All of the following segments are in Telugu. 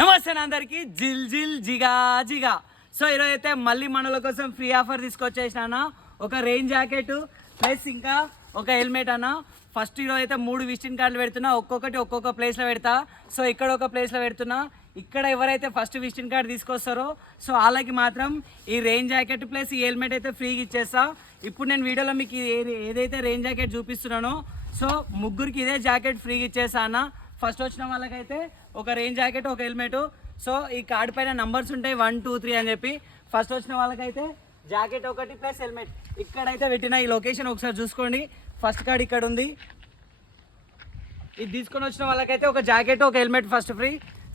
నమస్తే అందరికి జిల్ జిల్ జిగా జిగా. సో ఈరోజు అయితే మళ్ళీ మనల కోసం ఫ్రీ ఆఫర్ తీసుకొచ్చేసిన ఒక రెయిన్ జాకెట్ ప్లస్ ఇంకా ఒక హెల్మెట్ అన్న. ఫస్ట్ ఈరోజు అయితే 3 విజిటింగ్ కార్డులు పెడుతున్నా, ఒక్కొక్కటి ఒక్కొక్క ప్లేస్లో పెడతా. సో ఇక్కడ ఒక ప్లేస్లో పెడుతున్నా, ఇక్కడ ఎవరైతే ఫస్ట్ విజిటింగ్ కార్డు తీసుకొస్తారో సో వాళ్ళకి మాత్రం ఈ రెయిన్ జాకెట్ ప్లస్ ఈ హెల్మెట్ అయితే ఫ్రీగా ఇచ్చేస్తా. ఇప్పుడు నేను వీడియోలో మీకు ఏదైతే రెయిన్ జాకెట్ చూపిస్తున్నానో సో ముగ్గురికి ఇదే జాకెట్ ఫ్రీగా ఇచ్చేస్తా అన్న. ఫస్ట్ వచ్చిన వాళ్ళకైతే ఒక రెయిన్ జాకెట్ ఒక హెల్మెట్. సో ఈ కార్డు పైన నంబర్స్ ఉంటాయి 1 2 3 అని చెప్పి. ఫస్ట్ వచ్చిన వాళ్ళకైతే జాకెట్ ఒకటి ప్లస్ హెల్మెట్. ఇక్కడైతే పెట్టిన ఈ లొకేషన్ ఒకసారి చూసుకోండి. ఫస్ట్ కార్డు ఇక్కడ ఉంది. ఇది తీసుకొని వచ్చిన వాళ్ళకైతే ఒక జాకెట్ ఒక హెల్మెట్ ఫస్ట్ ఫ్రీ.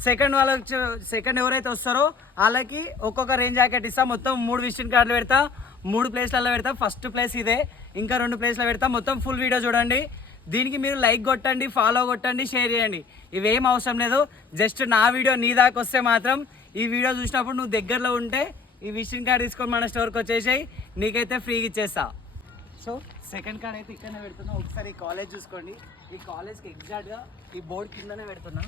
సెకండ్ ఎవరైతే వస్తారో వాళ్ళకి ఒక్కొక్క రెయిన్ జాకెట్ ఇస్తా. మొత్తం 3 విజిటింగ్ కార్డులు పెడతా, 3 ప్లేస్లలో పెడతా. ఫస్ట్ ప్లేస్ ఇదే, ఇంకా 2 ప్లేస్లో పెడతా. మొత్తం ఫుల్ వీడియో చూడండి. దీనికి మీరు లైక్ కొట్టండి, ఫాలో కొట్టండి, షేర్ చేయండి. ఇవేం అవసరం లేదు. జస్ట్ నా వీడియో నీ దాకా వస్తే మాత్రం ఈ వీడియో చూసినప్పుడు నువ్వు దగ్గరలో ఉంటే ఈ విజిటింగ్ కార్డు తీసుకొని మన స్టోర్కి వచ్చేసాయి, నీకైతే ఫ్రీగా ఇచ్చేస్తా. సో సెకండ్ కార్డ్ అయితే ఇక్కడనే పెడుతున్నా. ఒకసారి ఈ కాలేజ్ చూసుకోండి. ఈ కాలేజ్కి ఎగ్జాక్ట్గా ఈ బోర్డు కిందనే పెడుతున్నా.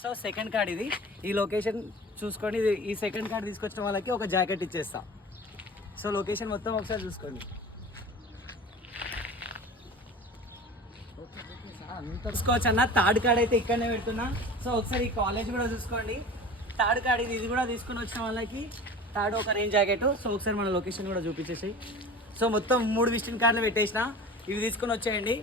సో సెకండ్ కార్డ్ ఇది, ఈ లొకేషన్ చూసుకోండి. ఈ సెకండ్ కార్డ్ తీసుకొచ్చిన వాళ్ళకి ఒక జాకెట్ ఇచ్చేస్తా. సో లొకేషన్ మొత్తం ఒకసారి చూసుకోండి. చూసుకోవచ్చు అన్న. థర్డ్ కార్డ్ అయితే ఇక్కడనే పెడుతున్నా. సో ఒకసారి ఈ కాలేజ్ కూడా చూసుకోండి. థర్డ్ కార్డ్ ఇది కూడా తీసుకుని వచ్చిన వాళ్ళకి థర్డ్ ఒక రెయిన్ జాకెట్. సో ఒకసారి మన లొకేషన్ కూడా చూపించేసి. సో మొత్తం 3 విజిటింగ్ కార్డులు పెట్టేసిన, ఇవి తీసుకొని వచ్చేయండి.